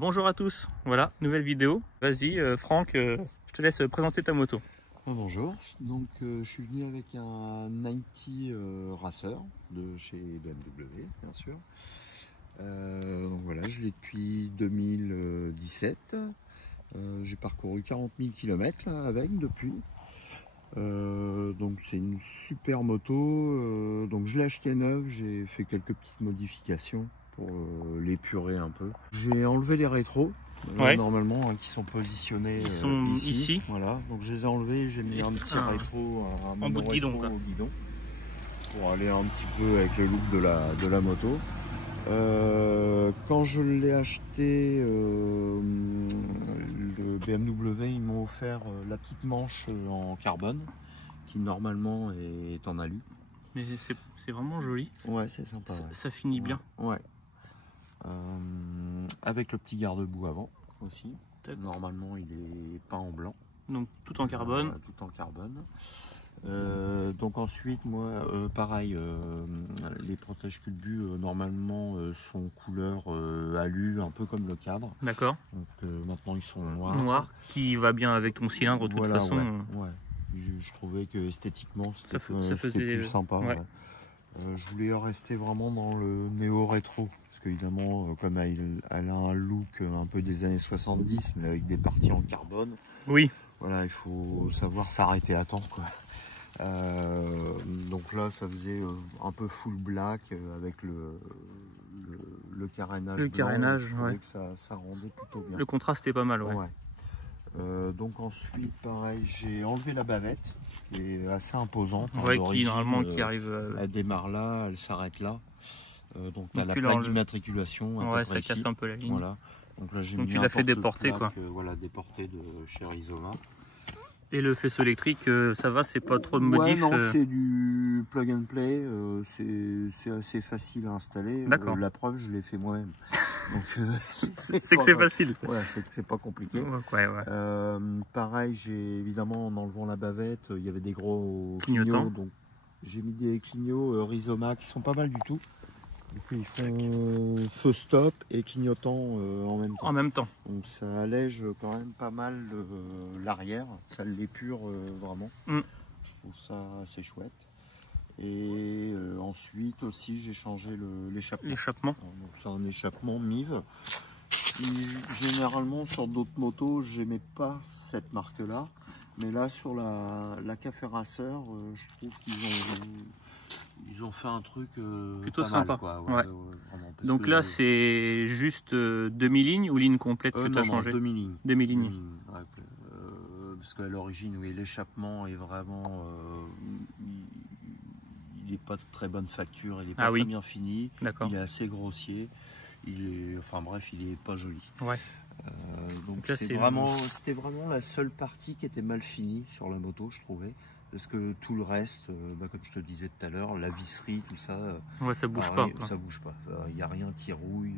Bonjour à tous, voilà, nouvelle vidéo. Vas-y Franck, je te laisse présenter ta moto. Bonjour, donc je suis venu avec un 90 Racer de chez BMW bien sûr. Donc voilà, je l'ai depuis 2017. J'ai parcouru 40 000 km là, avec depuis. Donc c'est une super moto. Donc je l'ai acheté neuve, j'ai fait quelques petites modifications pour l'épurer un peu. J'ai enlevé les rétros. Ouais. Normalement qui sont positionnés Ils sont ici. Voilà, donc je les ai enlevés, j'ai mis un petit rétro, un bout de guidon, au guidon pour aller un petit peu avec le look de la moto. Quand je l'ai acheté, le BMW, ils m'ont offert la petite manche en carbone qui normalement est en alu. Mais c'est vraiment joli. Ouais, c'est sympa. Ça finit bien. Ouais. Avec le petit garde-boue avant aussi. Normalement, il est peint en blanc. Donc tout en carbone. Tout en carbone. Donc ensuite, moi, pareil, les protèges culbus normalement sont couleur alu, un peu comme le cadre. D'accord. Donc maintenant, ils sont noirs. Noir, qui va bien avec ton cylindre de toute façon. Ouais. Je trouvais que esthétiquement, c'était plus sympa. Ouais. Je voulais rester vraiment dans le néo-rétro, parce qu'évidemment, comme elle a un look un peu des années 70, mais avec des parties en carbone, oui. Voilà, il faut savoir s'arrêter à temps, quoi. Donc là, ça faisait un peu full black avec le carénage. Le blanc, carénage, je trouvais que ça rendait plutôt bien. Le contraste est pas mal, ouais. Donc ensuite, pareil, j'ai enlevé la bavette, qui est assez imposante. Ouais, qui normalement qui arrive. Elle démarre là, elle s'arrête là. Donc tu as la plaque d'immatriculation. Ouais, ça casse un peu la ligne. Voilà. Donc là, j'ai mis tu l'as fait déporter, quoi. Voilà, déporté de chez Rizoma. Et le faisceau électrique, ça va, c'est pas trop de modif? Non, c'est du plug and play, c'est assez facile à installer. D'accord. La preuve, je l'ai fait moi-même. c'est que c'est facile. Ouais, c'est que c'est pas compliqué. Ouais. Pareil, j'ai évidemment, en enlevant la bavette, il y avait des gros clignotants. Donc j'ai mis des clignots Rizoma qui sont pas mal du tout. Parce qu'ils font feu stop et clignotant en même temps. En même temps. Donc ça allège quand même pas mal l'arrière, ça l'épure vraiment. Je trouve ça assez chouette. Et ensuite aussi j'ai changé l'échappement. L'échappement. Donc c'est un échappement MIV. Généralement sur d'autres motos, j'aimais pas cette marque-là. Mais là sur la Café Racer, je trouve qu'ils ont fait un truc plutôt pas sympa. Mal, quoi. Vraiment, donc là, c'est juste demi-ligne ou ligne complète que tu as changé? Demi-ligne. Demi-ligne. Parce qu'à l'origine, oui, l'échappement est vraiment... il n'est pas de très bonne facture, il n'est pas très bien fini. Il est assez grossier. Enfin bref, il n'est pas joli. Ouais. Donc c'était vraiment la seule partie qui était mal finie sur la moto, je trouvais. Parce que tout le reste, comme je te disais tout à l'heure, la visserie, tout ça, ça bouge pas. Ça bouge pas. Il n'y a rien qui rouille.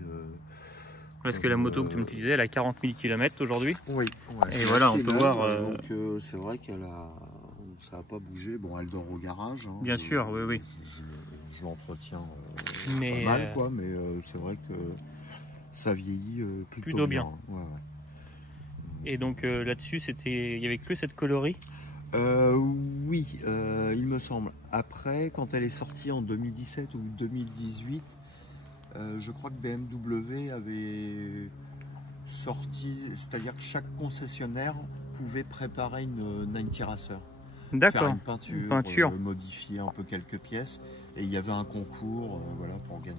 Parce que la moto, comme tu disais, elle a 40 000 km aujourd'hui. Oui. Et voilà, on peut voir. Donc c'est vrai ça n'a pas bougé. Bon, elle dort au garage. Hein, bien sûr, oui. Je l'entretiens pas mal, quoi. Mais c'est vrai que ça vieillit plutôt bien. Ouais. Et donc là-dessus, il y avait que cette coloris? Oui, il me semble. Après, quand elle est sortie en 2017 ou 2018, je crois que BMW avait sorti, c'est-à-dire que chaque concessionnaire pouvait préparer une 90 Racer. D'accord. Une peinture. Modifier un peu quelques pièces. Et il y avait un concours pour gagner.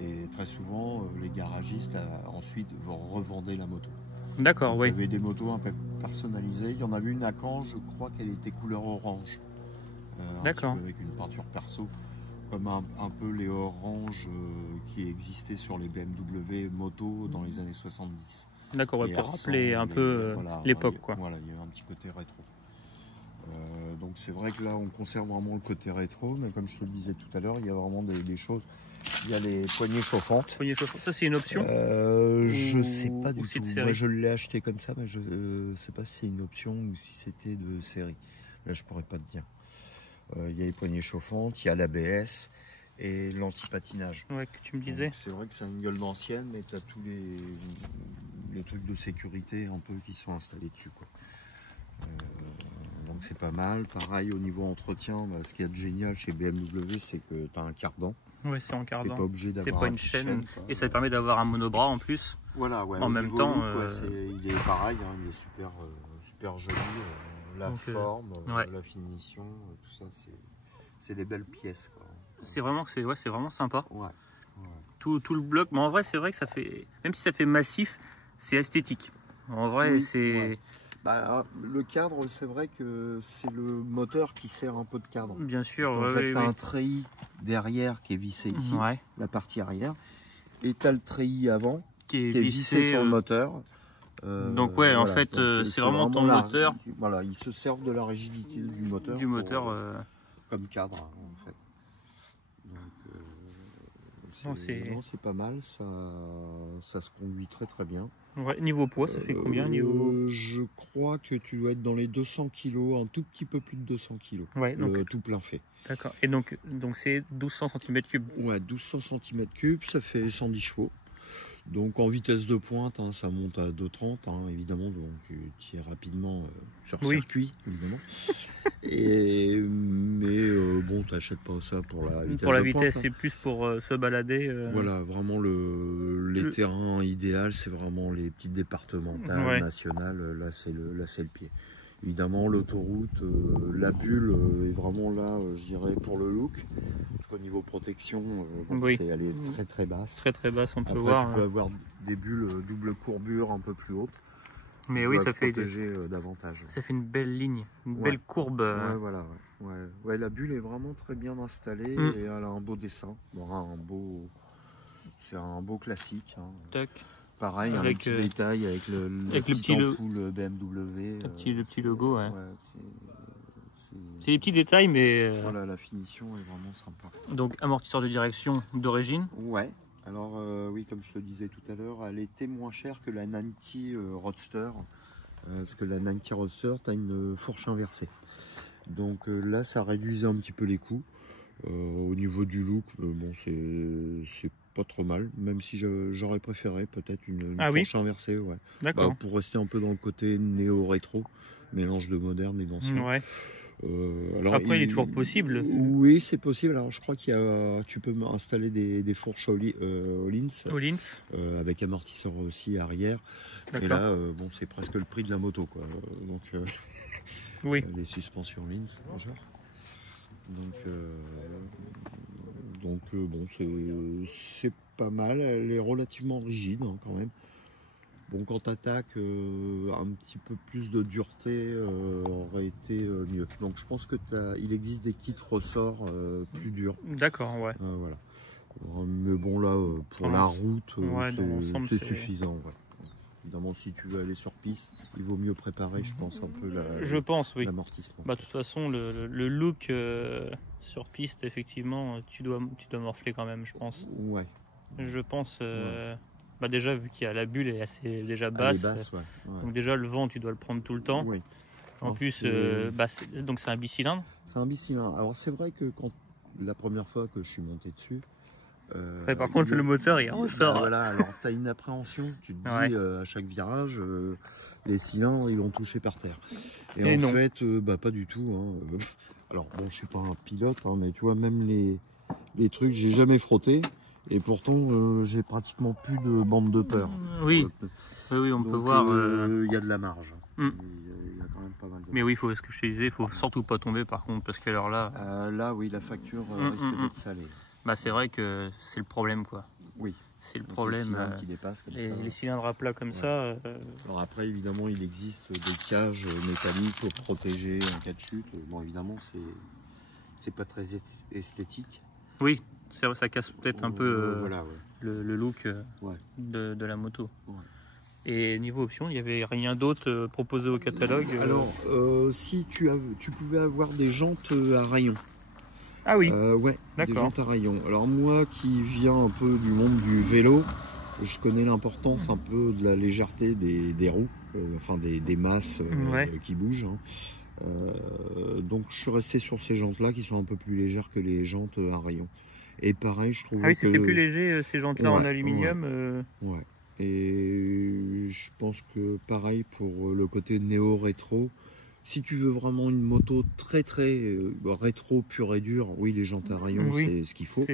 Et très souvent, les garagistes ensuite revendaient la moto. D'accord, oui. Il y avait des motos un peu personnalisées. Il y en avait une à Caen, je crois qu'elle était couleur orange. D'accord. Avec une peinture perso, comme un peu les oranges qui existaient sur les BMW motos dans les années 70. D'accord, pour rappeler un peu l'époque, quoi. Voilà, il y avait un petit côté rétro. Donc c'est vrai que là, on conserve vraiment le côté rétro, mais comme je te le disais tout à l'heure, il y a vraiment des choses. Il y a les poignées chauffantes. Ça, c'est une option? Je sais pas du tout. Moi, je l'ai acheté comme ça, mais je sais pas si c'est une option ou si c'était de série. Là, je pourrais pas te dire. Il y a les poignées chauffantes, il y a l'ABS et l'anti-patinage. Ouais, que tu me disais. C'est vrai que c'est une gueule d'ancienne, mais tu as tous les trucs de sécurité un peu qui sont installés dessus, quoi. Donc c'est pas mal. Pareil au niveau entretien, ce qu'il y a de génial chez BMW, c'est que tu as un cardan. Ouais, c'est en cardan. Tu n'es pas obligé d'avoir c'est pas une chaîne et ça te permet d'avoir un monobras en plus. Voilà, ouais. En même temps, il est pareil, hein, il est super joli. La forme, la finition, tout ça, c'est des belles pièces, quoi. C'est vraiment sympa. Ouais. Tout le bloc, mais en vrai, c'est vrai que ça fait, même si ça fait massif, c'est esthétique. En vrai, c'est. Ouais. Le cadre, c'est vrai que c'est le moteur qui sert un peu de cadre. Bien sûr, en fait, tu as un treillis derrière qui est vissé ici, la partie arrière, et tu as le treillis avant qui est vissé sur le moteur. Donc ouais, en fait, c'est vraiment ton moteur. Voilà, ils se servent de la rigidité du moteur. Comme cadre, en fait. Donc, c'est pas mal, ça se conduit très très bien. Ouais, niveau poids, ça fait combien Je crois que tu dois être dans les 200 kg, un tout petit peu plus de 200 kg. Ouais, donc, tout plein fait. D'accord. Et donc c'est 1200 cm3. Ouais, 1200 cm3, ça fait 110 chevaux. Donc en vitesse de pointe, hein, ça monte à 2,30 évidemment, donc tu es rapidement sur circuit, évidemment. Mais bon, tu n'achètes pas ça pour la vitesse. Pour la vitesse, c'est plus pour se balader. Voilà, vraiment les terrains idéaux, c'est vraiment les petites départementales, nationales, là c'est le pied. Évidemment, l'autoroute, la bulle est vraiment là, je dirais, pour le look. Parce qu'au niveau protection, elle est très très basse. Très très basse, on peut Après, voir. Tu peux avoir des bulles double courbure un peu plus hautes. Mais oui, ça fait davantage. Ça fait une belle ligne, une belle courbe. Ouais, voilà. Ouais, la bulle est vraiment très bien installée et elle a un beau dessin. C'est un beau classique. Tac. Pareil, avec un petit détail avec le petit ampoule BMW. Le petit logo, ouais. C'est des petits détails, mais... Voilà, la finition est vraiment sympa. Donc, amortisseur de direction d'origine. Ouais. Alors, oui, comme je te le disais tout à l'heure, elle était moins chère que la 90 Roadster. Parce que la 90 Roadster, tu as une fourche inversée. Donc là, ça réduisait un petit peu les coûts. Au niveau du look, bon, c'est pas trop mal, même si j'aurais préféré peut-être une fourche inversée, ouais. D'accord. Pour rester un peu dans le côté néo-rétro, mélange de moderne et d'ancien. Ouais. Après, il est toujours possible. Oui, c'est possible. Alors, je crois tu peux installer des fourches Öhlins avec amortisseur aussi arrière. Et là, bon, c'est presque le prix de la moto, quoi. Donc, les suspensions Öhlins, genre. Donc bon, c'est pas mal. Elle est relativement rigide quand même. Bon, quand tu attaques, un petit peu plus de dureté aurait été mieux. Donc je pense il existe des kits ressorts plus durs. D'accord, ouais. Voilà. Mais bon là, pour la route, c'est suffisant. Ouais. Évidemment, si tu veux aller sur piste, il vaut mieux préparer, je pense, un peu l'amortissement. De toute façon, le look sur piste, effectivement, tu dois morfler quand même, je pense. Ouais. Je pense... déjà, vu qu'il y a la bulle, elle est assez déjà basse. Donc déjà, le vent, tu dois le prendre tout le temps. Oui. En plus, donc c'est un bicylindre. C'est un bicylindre. Alors c'est vrai que la première fois que je suis monté dessus, par contre, le moteur, il ressort. Voilà, alors tu as une appréhension. Tu te dis, à chaque virage, les cylindres, ils vont toucher par terre. Et en fait, pas du tout. Alors, bon, je suis pas un pilote, mais tu vois, même les trucs, j'ai jamais frotté. Et pourtant, j'ai pratiquement plus de bande de peur. Oui, on peut voir. Il y a de la marge. Il y a quand même pas mal de Mais oui, ce que je te disais, il faut surtout pas tomber par contre, parce qu'alors là... là, oui, la facture risque d'être salée. C'est vrai que c'est le problème, quoi. Oui. C'est le problème. Qui dépassent comme les cylindres à plat comme ça. Alors après, évidemment, il existe des cages métalliques pour protéger en cas de chute. Bon, évidemment, c'est pas très esthétique. Oui, c'est vrai, ça casse peut-être un peu le look de la moto. Ouais. Et niveau option, il n'y avait rien d'autre proposé au catalogue Alors, si tu pouvais avoir des jantes à rayons. Ah oui, des jantes à rayons. Alors moi qui viens un peu du monde du vélo, je connais l'importance un peu de la légèreté des roues, des masses qui bougent. Donc je suis resté sur ces jantes-là qui sont un peu plus légères que les jantes à rayons. Et pareil, je trouve Ah oui, c'était plus léger ces jantes-là en aluminium. Ouais. Et je pense que pareil pour le côté néo-rétro. Si tu veux vraiment une moto très rétro pure et dure, oui, les jantes à rayons, c'est ce qu'il faut.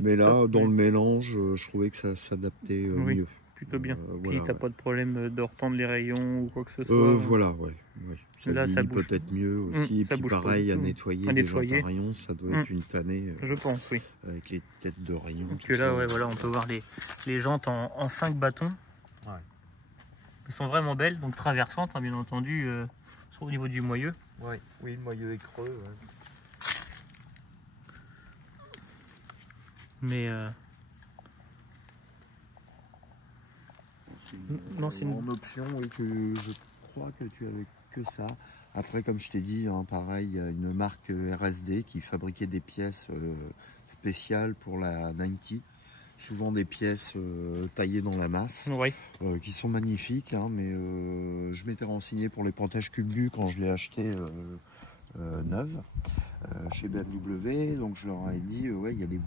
Mais là, dans le mélange, je trouvais que ça s'adaptait mieux. Plutôt bien. Puis t'as pas de problème de retendre les rayons ou quoi que ce soit. Voilà, Ça là, ça bouge peut-être mieux aussi. Et puis pareil, à nettoyer les jantes à rayons, ça doit être une tannée. Je pense, oui. Avec les têtes de rayons. Donc là, voilà, on peut voir les jantes en 5 bâtons. Ouais. Elles sont vraiment belles, donc traversantes, hein, bien entendu, au niveau du moyeu. Oui, le moyeu est creux. Mais c'est une option, oui, que je crois que tu avais que ça. Après, comme je t'ai dit, hein, pareil, il y a une marque RSD qui fabriquait des pièces spéciales pour la 90. Souvent des pièces taillées dans la masse, qui sont magnifiques, hein, mais je m'étais renseigné pour les protèges Culbu quand je l'ai acheté neuve chez BMW, donc je leur ai dit il y a des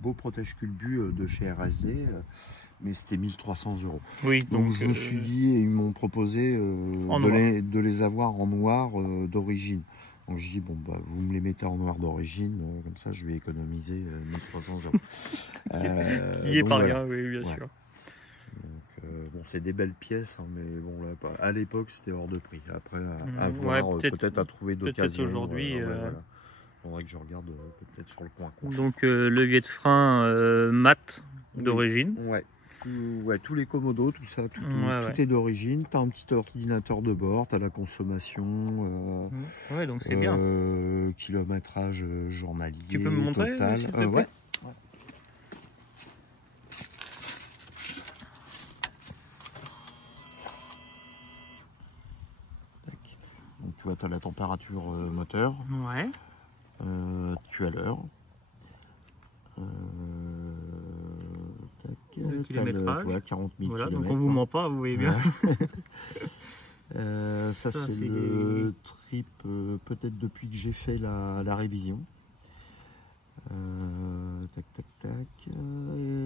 beaux protèges Culbu de chez RSD, mais c'était 1300 €. Oui, donc je me suis dit, et ils m'ont proposé de les avoir en noir d'origine. Donc je dis, bon, bah, vous me les mettez en noir d'origine, comme ça je vais économiser 1300 €. Il est pas rien, oui, bien sûr. Donc, bon, c'est des belles pièces, hein, mais bon, là, à l'époque c'était hors de prix. Après, à voir, peut-être à trouver d'occasion. Peut-être aujourd'hui. Il faudrait que je regarde peut-être sur le coin. Donc, levier de frein mat d'origine. Tous les commodos, tout ça, tout est d'origine. Tu as un petit ordinateur de bord, tu as la consommation, donc c'est bien. Kilométrage journalier. Tu peux me montrer total. S'il te plaît Donc tu vois, tu as la température moteur. Tu as l'heure. Le kilométrage. 40 000 voilà, km. donc on vous ment pas, vous voyez bien. Ça c'est le trip, peut-être depuis que j'ai fait la révision.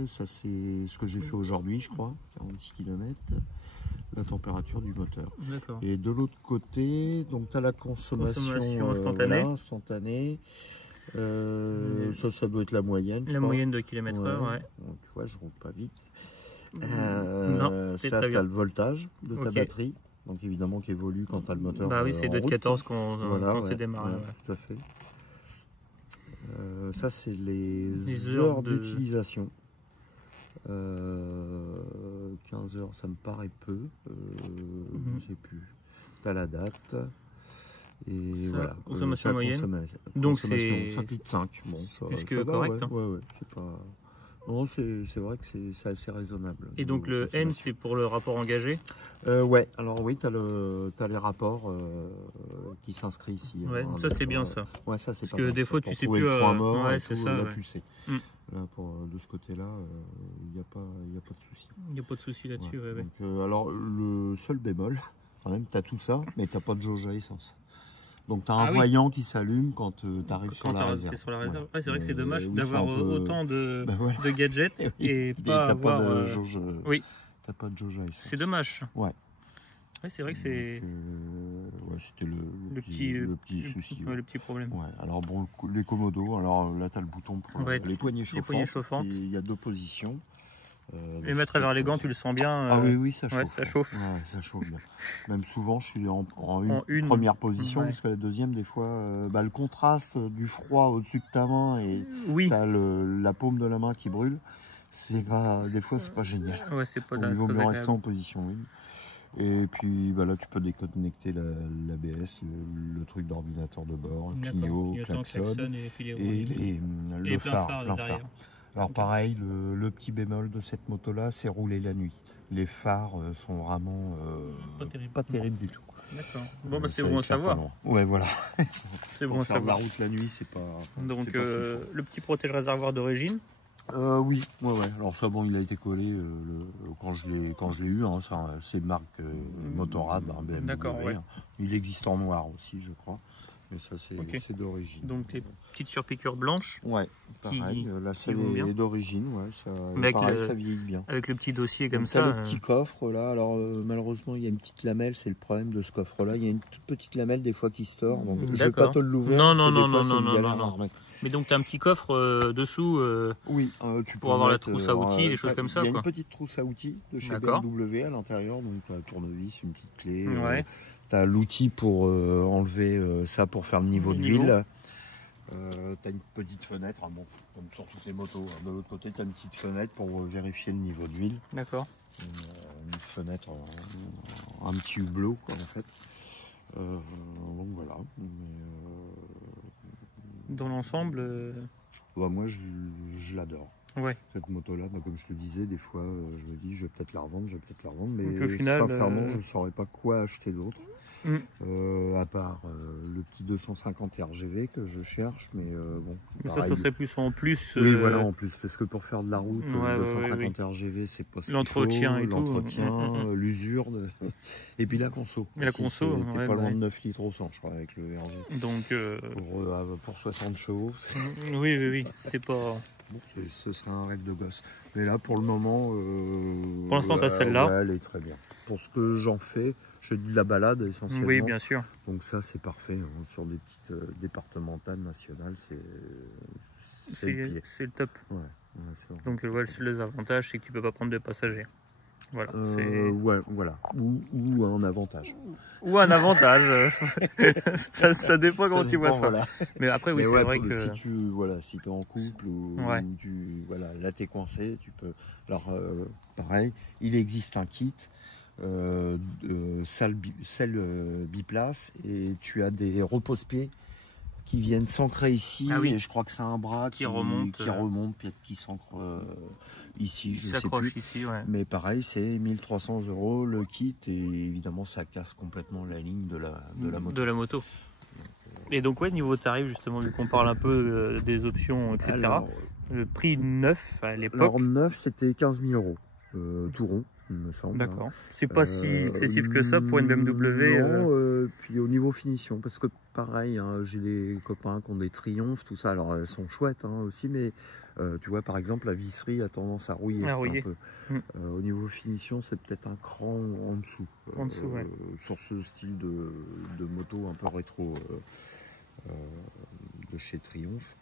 Ça c'est ce que j'ai fait aujourd'hui, je crois, 46 km. La température du moteur. Et de l'autre côté, donc tu as la consommation instantanée. Ça doit être la moyenne. La moyenne de kilomètres/heure, Donc, tu vois, je roule pas vite. Non, ça, tu as le voltage de ta batterie. Donc évidemment qui évolue quand tu as le moteur. Bah oui, c'est 2,14 quand c'est démarré. Tout à fait. Ça, c'est les heures d'utilisation. 15 heures, ça me paraît peu. Je sais plus. Tu as la date. Et ça, voilà. Consommation moyenne. Donc c'est 5. Bon, c'est correct. C'est pas... Non, c'est vrai que c'est assez raisonnable. Et donc le N, c'est pour le rapport engagé? Alors oui, tu as les rapports qui s'inscrivent ici. Ça c'est bien ça. Ça c'est parce que des fois tu sais plus. Point mort, c'est ça. Là, tu sais. Là, de ce côté-là, il n'y a pas de souci. Il n'y a pas de souci là-dessus. Donc, alors le seul bémol, quand même, tu as tout ça, mais tu n'as pas de jauge à essence. Donc tu as un voyant qui s'allume quand tu arrives sur la réserve. C'est vrai que c'est dommage d'avoir autant de gadgets et pas avoir... Pas de jauge. T'as pas de jauge à essence. C'est dommage. C'est vrai que c'est... c'était le petit souci. Le petit problème. Alors bon, les commodos, alors là tu as le bouton pour les poignées chauffantes. Il y a 2 positions. Les mettre à travers les gants, tu le sens bien. Ah oui, ça chauffe. Ça chauffe. Ça chauffe bien. Même souvent, je suis en une première position, parce que la deuxième, des fois, le contraste du froid au-dessus de ta main et t'as la paume de la main qui brûle, des fois, c'est pas génial. C'est pas il vaut mieux rester en position 1. Et puis là, tu peux déconnecter l'ABS, le truc d'ordinateur de bord, clignot, klaxon et le phare, plein phare. Alors pareil, le petit bémol de cette moto-là, c'est rouler la nuit. Les phares sont vraiment pas terribles du tout. D'accord. Bon, c'est bon à savoir. Voilà. C'est bon à savoir. La route la nuit, c'est pas... Donc, le petit protège réservoir d'origine. Oui. Alors ça, bon, il a été collé quand je l'ai eu. C'est marque Motorrad, BMW. D'accord, Il existe en noir aussi, je crois. Mais ça, c'est d'origine. Donc les petites surpiqûres blanches. Ouais, pareil. Là, c'est d'origine. Ouais, ça vieillit bien. Avec le petit dossier donc, comme ça. Le petit coffre là. Alors malheureusement, il y a une petite lamelle. C'est le problème de ce coffre-là. Il y a une toute petite lamelle des fois qui se tord. Donc je vais pas te l'ouvrir. Non. Mais donc tu as un petit coffre dessous. Oui, tu pour avoir la trousse à outils, des choses comme ça. Il y a une petite trousse à outils de chez BMW à l'intérieur. Donc tu as un tournevis, une petite clé. Ouais. Tu as l'outil pour enlever ça pour faire le niveau d'huile. Tu as une petite fenêtre, bon, comme sur toutes les motos. De l'autre côté, tu as une petite fenêtre pour vérifier le niveau d'huile. D'accord. Une fenêtre, un petit hublot, quoi, en fait. Donc voilà. Dans l'ensemble moi, je l'adore. Ouais. Cette moto-là, comme je te disais, des fois, je me dis, je vais peut-être la revendre, mais donc, au final, sincèrement, je ne saurais pas quoi acheter d'autre. À part le petit 250 RGV que je cherche, mais bon. Mais pareil, ça serait plus en plus. Oui, voilà, en plus, parce que pour faire de la route, 250 RGV, c'est pas ce l'entretien et l'entretien, l'usure, et puis la conso. Et la conso, t'es pas loin de 9 litres au 100, je crois, avec le RG. Donc pour 60 chevaux. Oui, c'est pas. Bon, ce serait un rêve de gosse. Mais là, pour le moment... pour l'instant, tu as celle-là. Ouais, elle est très bien. Pour ce que j'en fais, je fais de la balade essentiellement. Oui, bien sûr. Donc ça, c'est parfait. Hein. Sur des petites départementales, nationales, c'est le top. Ouais, donc, les avantages, c'est que tu peux pas prendre de passagers. Voilà. Ouais, voilà. Ou un avantage. Ou un avantage. ça dépend comment tu vois ça. Voilà. Mais après, oui, c'est vrai que... Si tu es en couple ou là, tu es coincé, tu peux... Alors, pareil, il existe un kit, selle biplace, et tu as des repose-pieds qui viennent s'ancrer ici. Et je crois que c'est un bras qui remonte, puis qui s'ancre... ici, je sais plus. Ici, ouais. Mais pareil, c'est 1 300 € le kit, et évidemment ça casse complètement la ligne de la moto. Et donc niveau tarif, justement, vu qu'on parle un peu des options, etc. Alors, le prix neuf à l'époque. Alors neuf, c'était 15 000 €, tout rond, il me semble. D'accord. C'est pas si excessif que ça pour une BMW. Non, puis au niveau finition, parce que pareil, hein, j'ai des copains qui ont des Triumph, tout ça. Alors elles sont chouettes aussi, mais tu vois, par exemple, la visserie a tendance à rouiller. Un peu. Au niveau finition, c'est peut-être un cran en dessous. Sur ce style de moto un peu rétro de chez Triumph.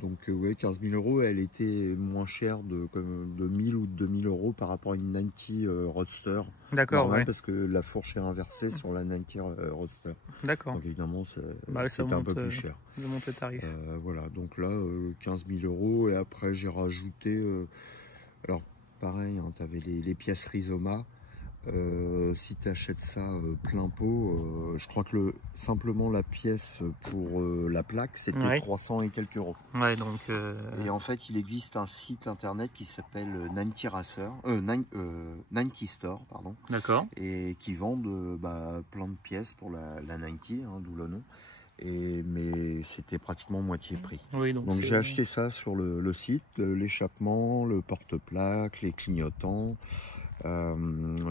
Donc 15 000 €, elle était moins chère de 1000 ou 2000 € par rapport à une 90 Roadster. D'accord, parce que la fourche est inversée sur la 90 Roadster. D'accord. Donc évidemment, c'était un peu plus cher. Monte le tarif. Voilà, donc là, 15 000 €, et après j'ai rajouté, alors pareil, hein, tu avais les pièces Rizoma. Si tu achètes ça plein pot, je crois que simplement la pièce pour la plaque, c'était 300 et quelques €. Ouais, donc et en fait, il existe un site internet qui s'appelle 90 Store, pardon. D'accord. Et qui vendent plein de pièces pour la 90, hein, d'où le nom. Mais c'était pratiquement moitié prix. Oui, donc j'ai acheté ça sur le site, l'échappement, le porte-plaque, les clignotants.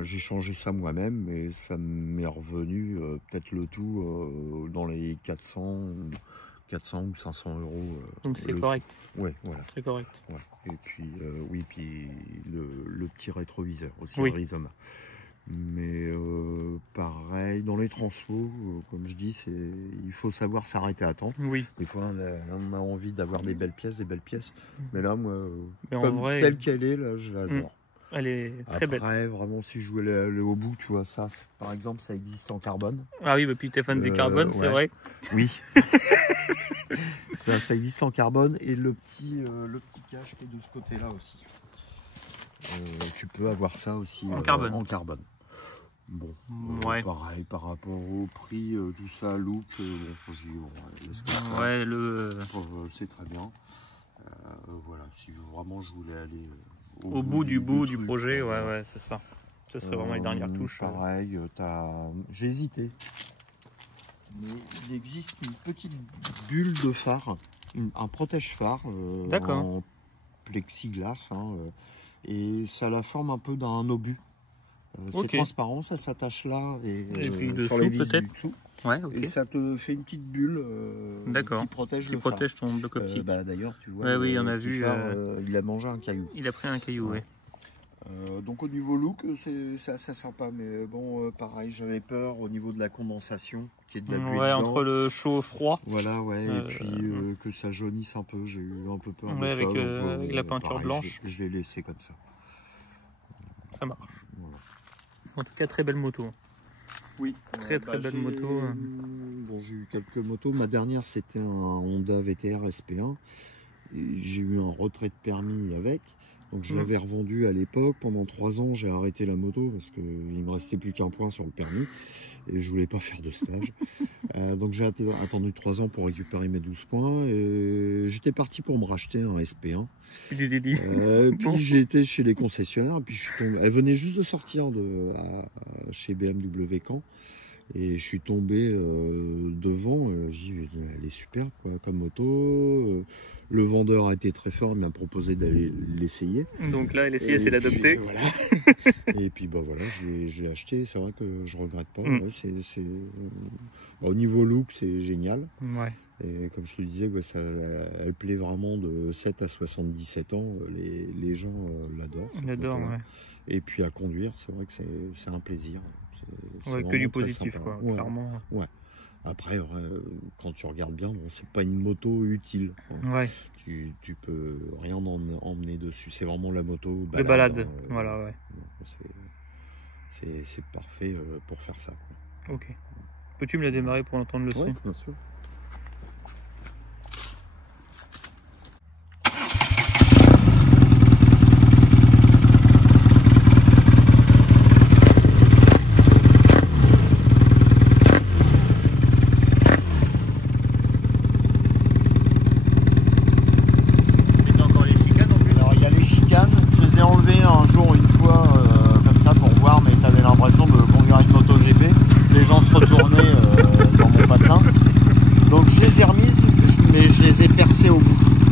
J'ai changé ça moi-même, mais ça m'est revenu peut-être le tout dans les 400 ou 500 €. Donc c'est correct. Ouais, voilà. Très correct. Ouais. Et puis puis le petit rétroviseur aussi, le Rizoma. Mais pareil, dans les transpos, comme je dis, il faut savoir s'arrêter à temps. Oui. Des fois, on a envie d'avoir des belles pièces. Mais là, moi, telle qu'elle est, là, je l'adore. Elle est très belle. Après, vraiment, si je voulais aller au bout, tu vois, ça, par exemple, ça existe en carbone. Ah oui, puis t'es fan du carbone, c'est vrai. Oui. ça existe en carbone, et le petit cache qui est de ce côté-là aussi. Tu peux avoir ça aussi en carbone. Bon, pareil, par rapport au prix, tout ça, look, c'est très bien. Voilà, si vraiment je voulais aller au bout du projet, c'est ça. Ça serait vraiment les dernières touches. Pareil, j'ai hésité. Mais il existe une petite bulle de phare, un protège-phare en plexiglas, et ça la forme un peu d'un obus. C'est transparent, ça s'attache là et puis dessous, sur les vis peut-être. du dessous. Ouais, okay. Et ça te fait une petite bulle qui protège le phare. Ton bloc optique. D'ailleurs, tu vois, oui, on a vu. Phare, il a mangé un caillou. Il a pris un caillou, ouais. Donc au niveau look, c'est assez sympa, mais bon, pareil, j'avais peur au niveau de la condensation, qui est de la buée dedans. Entre le chaud et froid. Voilà, ouais, et puis que ça jaunisse un peu, j'ai eu un peu peur de ça. Avec la peinture pareil, blanche. Je l'ai laissé comme ça. Ça marche. Voilà. En tout cas, très belle moto. Oui. Très belle moto. Bon, j'ai eu quelques motos. Ma dernière, c'était un Honda VTR SP1. J'ai eu un retrait de permis avec. Donc je l'avais revendu à l'époque. Pendant 3 ans, j'ai arrêté la moto parce qu'il me restait plus qu'un point sur le permis. Et je voulais pas faire de stage. Donc j'ai attendu 3 ans pour récupérer mes 12 points. Et j'étais parti pour me racheter un SP1. Puis j'ai été chez les concessionnaires. Puis elle venait juste de sortir chez BMW Caen. Et je suis tombé devant. J'ai dit, elle est superbe quoi, comme moto. Le vendeur a été très fort, il m'a proposé d'aller l'essayer. Donc là, l'essayer, c'est l'adopter. Voilà. Et puis bah voilà, j'ai acheté. C'est vrai que je regrette pas. Ouais, au niveau look, c'est génial. Ouais. Et comme je te disais, ouais, elle plaît vraiment de 7 à 77 ans. Les gens l'adorent. Ils l'adorent, ouais. Et puis à conduire, c'est vrai que c'est un plaisir. Ouais, que du positif, quoi, clairement. Ouais. Après, quand tu regardes bien, bon, c'est pas une moto utile. Ouais. Tu peux rien emmener dessus. C'est vraiment la moto balade. De balade, voilà, ouais. C'est parfait pour faire ça. Quoi. Ok. Peux-tu me la démarrer pour entendre le son? Oui, bien sûr.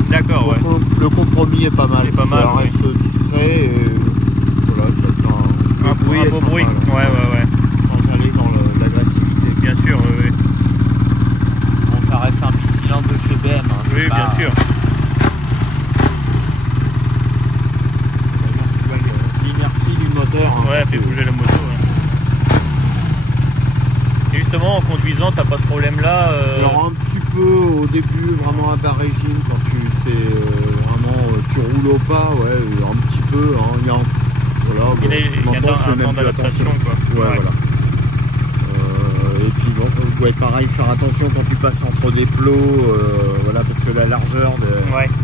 D'accord, ouais. Le compromis est pas mal. Ça reste discret et voilà, ça fait un beau bruit. Sympa, ouais. Sans aller dans l'agressivité. Bien sûr, oui. Bon, ça reste un bicylindre de chez BM. Hein, oui, bien sûr. L'inertie du moteur. Hein, fait bouger la moto. Ouais. Et justement, en conduisant, t'as pas ce problème-là Alors un petit peu au début, vraiment à bas régime, quand tu roules au pas, ouais, un petit peu. Hein, il y a un temps d'adaptation, quoi. Ouais. Voilà. Et puis bon, pareil, faire attention quand tu passes entre des plots, voilà, parce que la largeur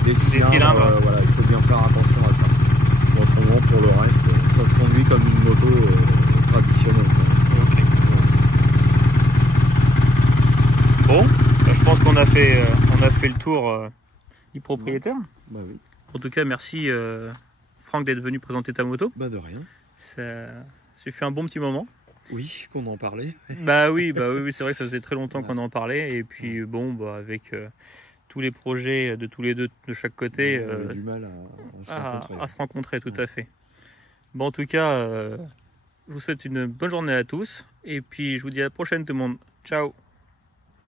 des cylindres, voilà, il faut bien faire attention à ça. Autrement, pour le reste, ça se conduit comme une moto traditionnelle. Okay. Bon, je pense qu'on a fait le tour du propriétaire. Bah oui. En tout cas, merci Franck d'être venu présenter ta moto. Bah de rien. Ça fait un bon petit moment. Oui, qu'on en parlait. Bah oui, c'est vrai que ça faisait très longtemps qu'on en parlait. Et puis bon, avec tous les projets de tous les deux de chaque côté, on a du mal à se rencontrer, tout à fait. Bon, en tout cas, je vous souhaite une bonne journée à tous. Et puis je vous dis à la prochaine tout le monde. Ciao.